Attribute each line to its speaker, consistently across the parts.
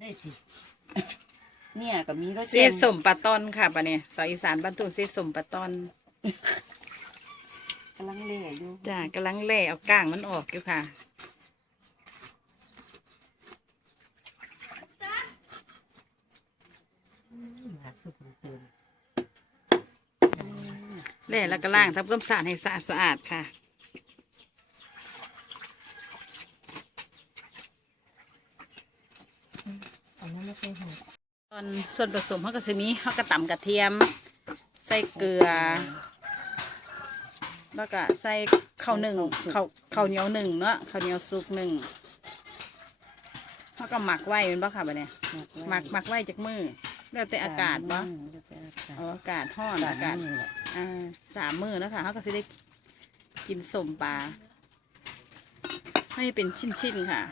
Speaker 1: ได้สิเนี่ยก็มีรถ
Speaker 2: เสียสมปลาตอนค่ะปะเนี่ยสาวอีสานบ้านทุ่งเสียสมปลาตอน
Speaker 1: กำลังเล่อยู่
Speaker 2: จ้ากำลังแล่เอาก้างมันออกอยู่ค่ะ
Speaker 1: หาสุกเติม
Speaker 2: แล่แล้วก็ล้างทำความสะอาดให้สะอาดสะอาดค่ะ
Speaker 1: อันนั้น ไม่ใช่หัว
Speaker 2: ตอนส่วนผสมเขาก็จะมีเขาก็ตำกระเทียม ใส่เกลือ แล้วก็ใส่ข้าวหนึ่งข้าวข้าวเหนียวหนึ่งเนาะข้าวเหนียวสุกหนึ่งเขาก็หมักไว้เป็นบ่ค่ะบัดเนี่ยหมักหมักไว้จากมือแล้วแต่อากาศบ่
Speaker 1: แล้วแต่อากาศ
Speaker 2: เอาอากาศห้อนอากาศ
Speaker 1: นี่แหละ
Speaker 2: อ่าสามมือแล้วค่ะเขาก็จะได้กินสมปลาให้เป็นชิ้นๆค่ะ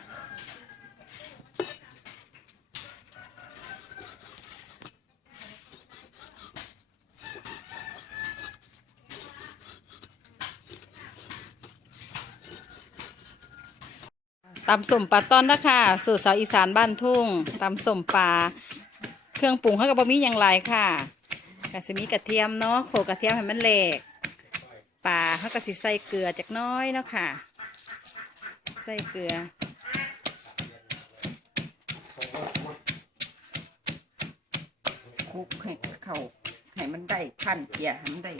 Speaker 2: ตำสมปลาต้อนนะคะสูตรสาวอีสานบ้านทุ่งตำสมปลาเครื่องปรุงเขากับบะหมี่อย่างไรค่ะกะสิมีกระเทียมเนาะโขกกระเทียมให้มันเละปลาเขาก็สิใส่เกลือจักน้อยเนาะค่ะ ใส่เกลือ
Speaker 1: คลุกให้เขาให้มันได้ขั้นเกียให้มันได้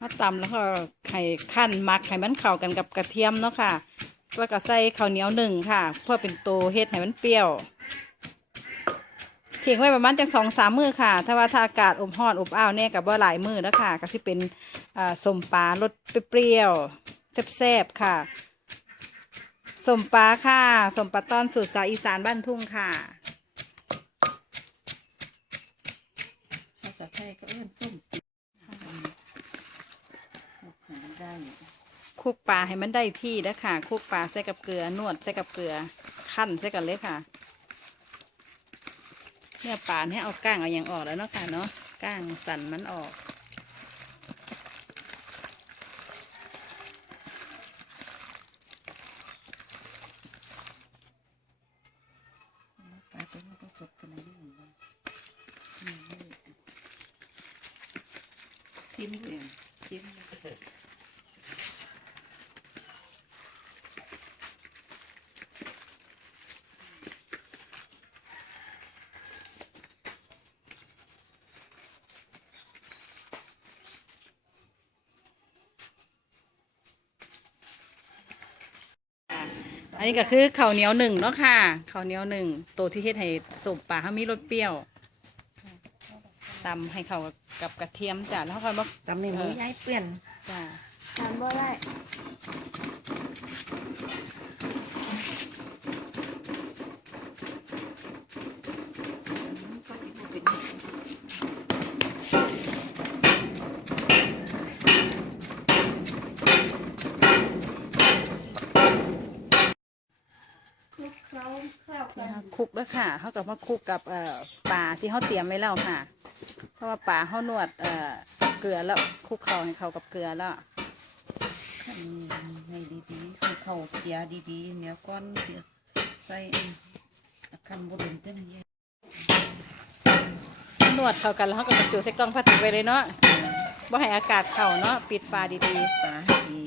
Speaker 2: มาตำแล้วก็ไข่ขั้นหมักให้มันเข้ากันกับกระเทียมเนาะค่ะ แล้วก็ใส่ข้าวเหนียวหนึ่งค่ะ เพื่อเป็นตัวเฮ็ดให้มันเปรี้ยวทิ้งไว้ประมาณจังสองสามมือค่ะ ถ้าว่าถ้าอากาศอบร้อนอบอ้าวเนี่ยกับว่าหลายมือแล้วค่ะ ก็สิเป็นสมปลารสเปรี้ยวแซ่บๆค่ะสมปลาค่ะสมปลาต้อนสูตรสาวอีสานบ้านทุ่งค่ะ
Speaker 1: ภาษาไทยก็เอิ้นส้มห้มันได้
Speaker 2: คลุกปลาให้มันได้ที่นะค่ะคลุกปลาใส่กับเกลือนวดใส่กับเกลือขั้นใส่กันเลยค่ะเนี่ยปลาเนี่ยเอาก้างเอาอย่างออกแล้วเนาะค่ะเนาะก้างสันมันออก
Speaker 1: ปลาเป็นมันก็สดกันเลยนี่ชิมเองชิม
Speaker 2: อันนี้ก็คือข้าวเหนียวหนึ่งเนาะค่ะข้าวเหนียวหนึ่งตัวที่เฮ็ดให้สมปลาเขามีรสเปรี้ยวตำให้เข้ากับกระเทียมจ้ะแล้วเขาก็มา
Speaker 1: ตำในมือย้ายเปื้อน
Speaker 2: จ้ะ
Speaker 3: ทำบ่ได้
Speaker 1: ก็สิบ่เป็น
Speaker 3: คลุกเคล้าเข้า
Speaker 2: ที่
Speaker 3: กัน
Speaker 2: เขาคลุกแล้วค่ะเขาก็มาคลุกกับเอ่อปลาที่เขาเตรียมไว้แล้วค่ะ เพราะว่าปลาเขานวดเอ่อเกลือแล้วคลุกเข้าให้เข้ากับเกลือแล้ว
Speaker 1: ขั้นให้ดีๆให้เข้าเกียร์ดีๆเนี่ยก้อนเดียวใส่ขั้นบนเต้นเยอะ
Speaker 2: นวดเข้ากันแล้วเขาก็บรรจุใส่กล่องพลาสติกไว้เลยเนาะบ่ให้อากาศเข้าเนาะปิดฝาดี
Speaker 1: ปลาให้ดี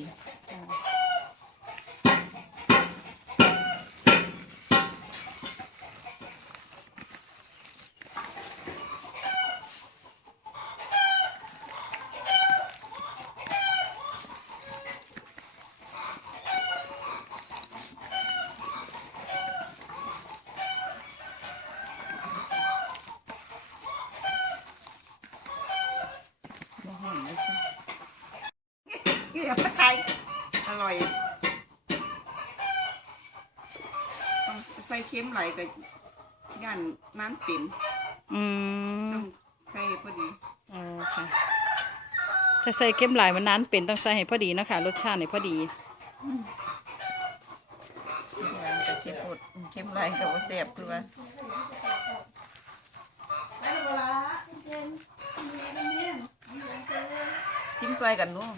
Speaker 1: บ่หอมเลยค่ะนี่อย่ามาไทยอร่อยต้องใส่เค็มไหลกับย่านน้ำปิ่น
Speaker 2: ๆอืม
Speaker 1: ต้องใส่พอดี
Speaker 2: อ๋อค่ะ ถ้าใส่เค็มหลายมันนั้นเป็นต้องใส่ให้พอดีเนาะคะรสชาติให้พอดี
Speaker 1: แต่เค็มหมดเค็มไหลกับว่าแซ่บคือว่าจิ้มซอยกันเนู้
Speaker 2: ล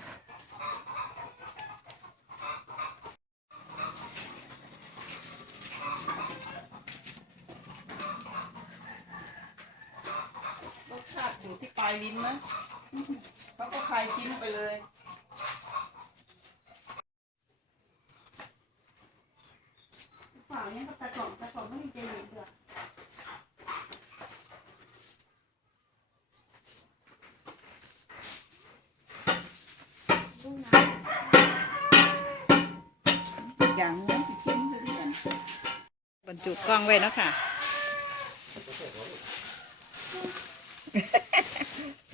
Speaker 2: ายลิ้นนะเขาก็คลายทิ้งไปเลย
Speaker 3: ฝั่งนี้ก็ตะกล่องตะกล่องไม่มีเจลเปลือกลูกน้
Speaker 1: อย่างนี้สิชิ้นเท่านี้กัน
Speaker 2: บรรจุกล้องไว้เนาะค่ะ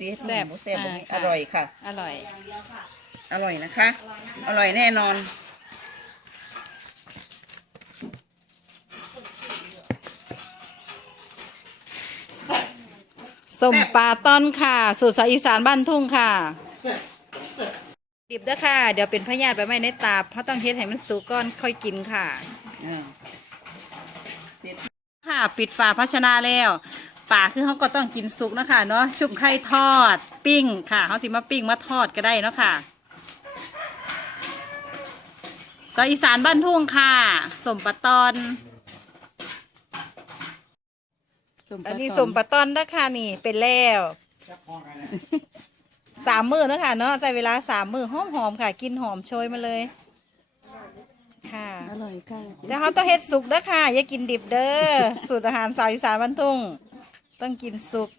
Speaker 1: เสีย
Speaker 2: แซ่บ
Speaker 1: หมูแซ่บบ่มี
Speaker 2: อ่าค่ะ
Speaker 1: อร่อยค่ะ
Speaker 2: อร่อย
Speaker 1: อร่อยนะคะ อร่อยแน่นอน
Speaker 2: ส้มปลาต้อนค่ะ สูตรสาวอีสานบ้านทุ่งค่ะ ดิบเด้อค่ะ เดี๋ยวเป็นพยาธิไปไหมในตาเพราะต้องเฮ็ดให้มันสุกก่อนค่อยกินค่ะ
Speaker 1: อ่าเสร็จ
Speaker 2: ค่ะ ปิดฝาภาชนะแล้ว ปลาคือเขาก็ต้องกินสุกนะคะเนาะชุบไข่ทอดปิ้งค่ะเขาสิมาปิ้งมาทอดก็ได้เนาะค่ะซอยอีสานบ้านทุ่งค่ะ สมปะตอนอันนี้สมปะตอนนะคะนี่เป็นแล้วสามมือเนาะคะเนาะใช้เวลาสามมือหอมหอมๆค่ะ กินหอมโชยมาเลย ค่ะ
Speaker 1: อร่อยค่ะ
Speaker 2: เดี๋ยวเขาต้องเฮ็ดสุกเด้อค่ะอย่ากินดิบเด้อสูตรอาหารสาวอีสานบ้านทุ่ง ต้องกินสุก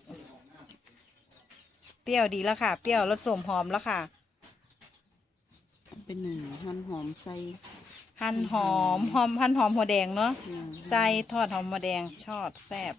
Speaker 2: เปรี้ยวดีแล้วค่ะ เปรี้ยวรสสมหอมแล้วค่ะ
Speaker 1: เป็นหนึ่งหั่นหอมใส่
Speaker 2: หั่นหอมหอมหั่นหอมหัวแดงเนาะ
Speaker 1: อืม
Speaker 2: ใส่ทอดหอมหัวแดงชอบแซ่บ